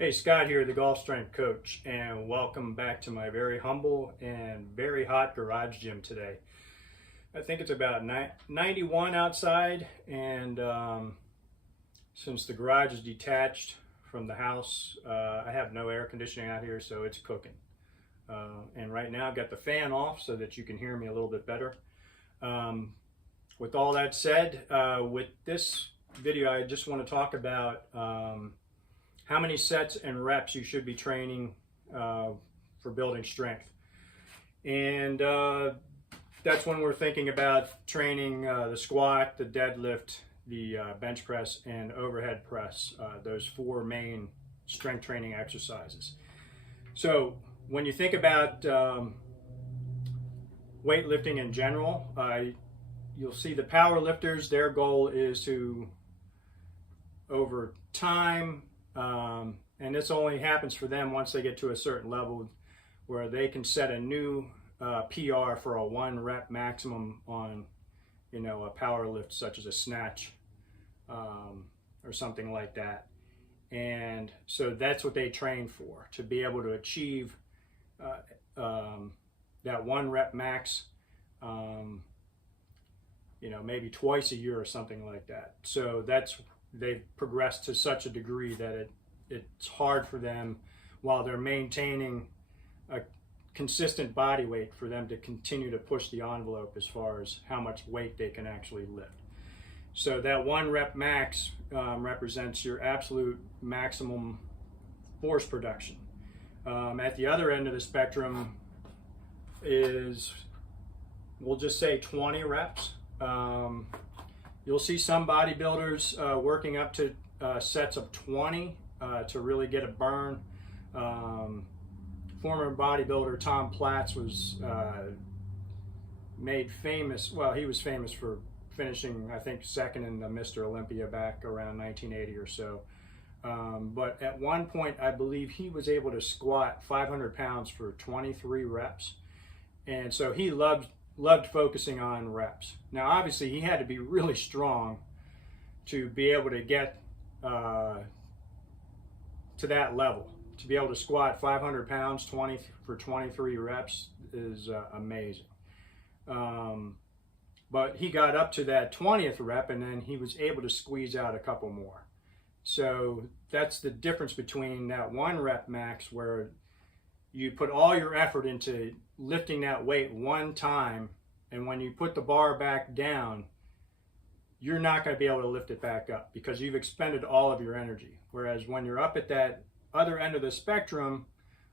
Hey, Scott here, the Golf Strength Coach, and welcome back to my very humble and very hot garage gym today. I think it's about 91 outside, and since the garage is detached from the house, I have no air conditioning out here, so it's cooking. And right now I've got the fan off so that you can hear me a little bit better. With all that said, with this video I just want to talk about how many sets and reps you should be training for building strength. And that's when we're thinking about training the squat, the deadlift, the bench press, and overhead press, those four main strength training exercises. So when you think about weightlifting in general, you'll see the power lifters, their goal is to, over time, and this only happens for them once they get to a certain level where they can set a new PR for a 1 rep maximum on, a power lift such as a snatch or something like that. And so that's what they train for, to be able to achieve that 1 rep max, maybe twice a year or something like that. So they've progressed to such a degree that it's hard for them, while they're maintaining a consistent body weight, for them to continue to push the envelope as far as how much weight they can actually lift. So that 1 rep max represents your absolute maximum force production. At the other end of the spectrum is, we'll just say 20 reps. You'll see some bodybuilders working up to sets of 20 to really get a burn. Former bodybuilder Tom Platz was made famous. Well, he was famous for finishing, I think, second in the Mr. Olympia back around 1980 or so. But at one point, I believe he was able to squat 500 pounds for 23 reps. And so he loved focusing on reps. Now, obviously, he had to be really strong to be able to get to that level. To be able to squat 500 pounds for 23 reps is amazing. But he got up to that 20th rep, and then he was able to squeeze out a couple more. So that's the difference between that 1 rep max, where you put all your effort into lifting that weight one time, and when you put the bar back down, you're not going to be able to lift it back up because you've expended all of your energy. Whereas when you're up at that other end of the spectrum,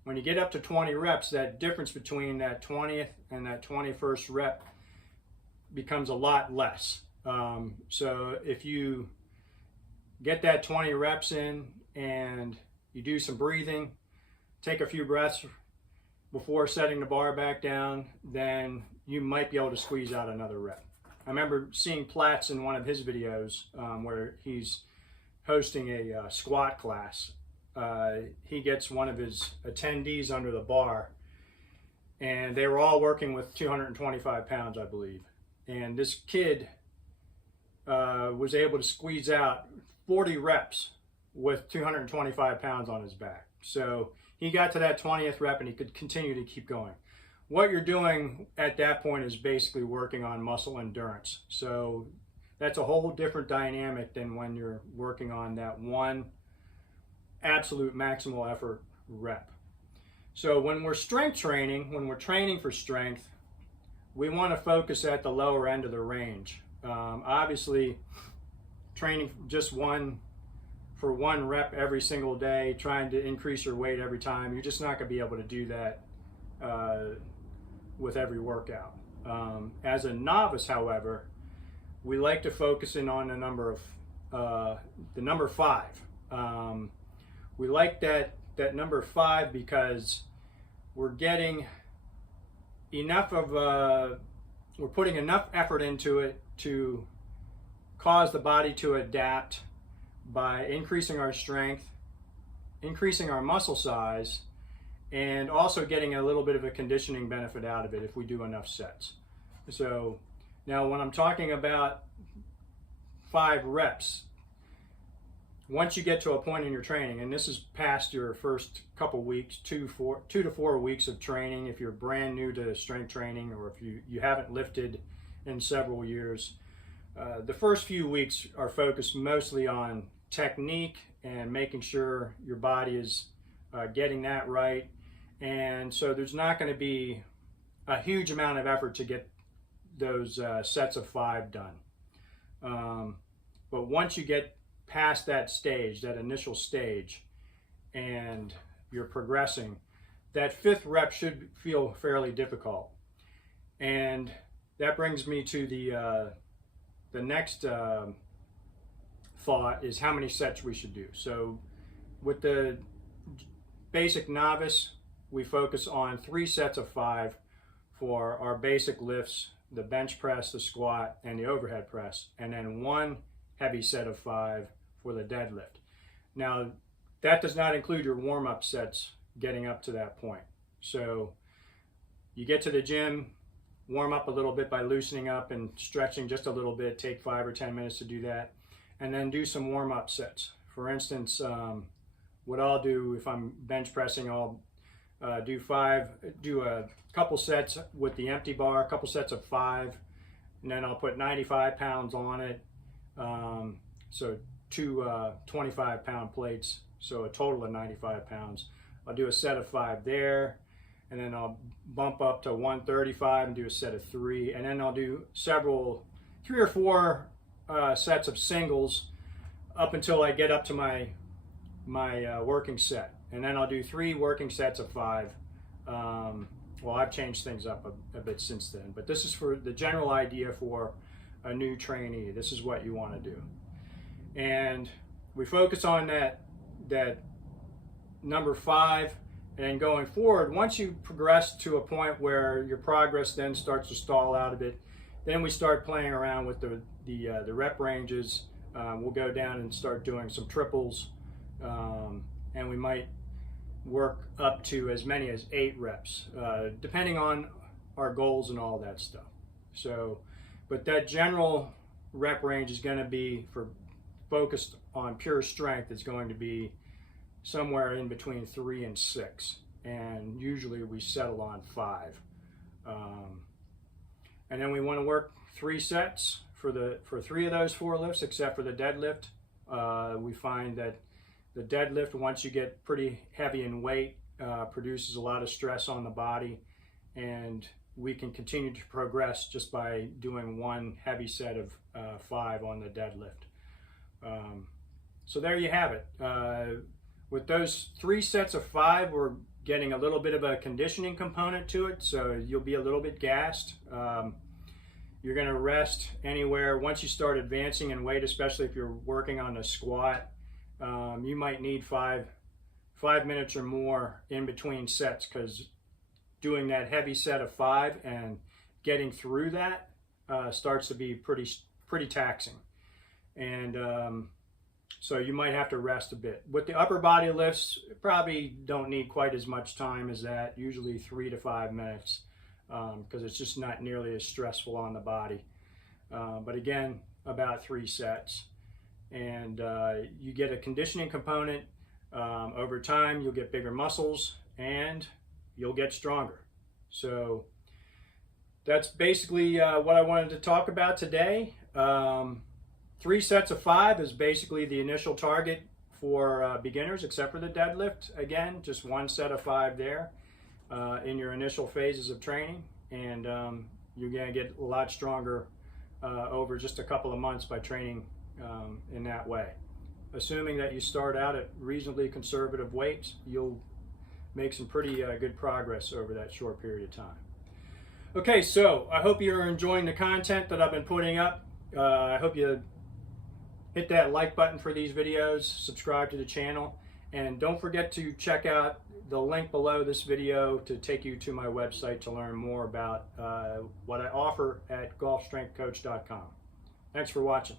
when you get up to 20 reps, that difference between that 20th and that 21st rep becomes a lot less. So if you get that 20 reps in and you do some breathing, take a few breaths before setting the bar back down, then you might be able to squeeze out another rep. I remember seeing Platz in one of his videos where he's hosting a squat class. He gets one of his attendees under the bar, and they were all working with 225 pounds, I believe. And this kid was able to squeeze out 40 reps with 225 pounds on his back. So he got to that 20th rep and he could continue to keep going. What you're doing at that point is basically working on muscle endurance. So that's a whole different dynamic than when you're working on that 1 absolute maximal effort rep. So when we're strength training, when we're training for strength, we want to focus at the lower end of the range. Obviously, training just for 1 rep every single day, trying to increase your weight every time, you're just not going to be able to do that with every workout. As a novice, however, we like to focus in on the number 5. We like that number 5 because we're getting enough of we're putting enough effort into it to cause the body to adapt by increasing our strength, increasing our muscle size, and also getting a little bit of a conditioning benefit out of it if we do enough sets. So now when I'm talking about 5 reps, once you get to a point in your training, and this is past your first couple weeks, 2 to 4 weeks of training, if you're brand new to strength training or if you haven't lifted in several years, the first few weeks are focused mostly on technique and making sure your body is getting that right. And so there's not going to be a huge amount of effort to get those sets of 5 done. But once you get past that stage, that initial stage, and you're progressing, that 5th rep should feel fairly difficult. And that brings me to the next thought is how many sets we should do. So with the basic novice, we focus on 3 sets of 5 for our basic lifts, the bench press, the squat, and the overhead press, and then 1 heavy set of 5 for the deadlift. Now, that does not include your warm-up sets getting up to that point. So you get to the gym, warm up a little bit by loosening up and stretching just a little bit, take 5 or 10 minutes to do that, and then do some warm-up sets. For instance, what I'll do if I'm bench pressing, I'll do a couple sets with the empty bar, a couple sets of 5, and then I'll put 95 pounds on it. So 2 25-pound plates, so a total of 95 pounds. I'll do a set of 5 there, and then I'll bump up to 135 and do a set of 3, and then I'll do 3 or 4 sets of singles up until I get up to my working set, and then I'll do 3 working sets of 5. Well, I've changed things up a bit since then, but this is for the general idea for a new trainee. This is what you want to do, and we focus on that number 5, and then going forward, once you progress to a point where your progress then starts to stall out a bit, then we start playing around with the rep ranges. We'll go down and start doing some triples, and we might work up to as many as 8 reps, depending on our goals and all that stuff. So, but that general rep range is going to be focused on pure strength. It's going to be somewhere in between 3 and 6, and usually we settle on 5. And then we want to work 3 sets for 3 of those 4 lifts, except for the deadlift. We find that the deadlift, once you get pretty heavy in weight, produces a lot of stress on the body, and we can continue to progress just by doing 1 heavy set of 5 on the deadlift. So there you have it. With those 3 sets of 5, we're getting a little bit of a conditioning component to it, so you'll be a little bit gassed. You're going to rest anywhere. Once you start advancing in weight, especially if you're working on a squat, you might need 5 minutes or more in between sets, because doing that heavy set of 5 and getting through that starts to be pretty taxing. And so you might have to rest a bit. With the upper body lifts, probably don't need quite as much time as that, usually 3 to 5 minutes, because it's just not nearly as stressful on the body. But again, about 3 sets. And you get a conditioning component. Over time, you'll get bigger muscles and you'll get stronger. So that's basically what I wanted to talk about today. 3 sets of 5 is basically the initial target for beginners, except for the deadlift. Again, just 1 set of 5 there in your initial phases of training, and you're going to get a lot stronger over just a couple of months by training in that way. Assuming that you start out at reasonably conservative weights, you'll make some pretty good progress over that short period of time. Okay, so I hope you're enjoying the content that I've been putting up. I hope you hit that like button for these videos, subscribe to the channel, and don't forget to check out the link below this video to take you to my website to learn more about what I offer at golfstrengthcoach.com. Thanks for watching.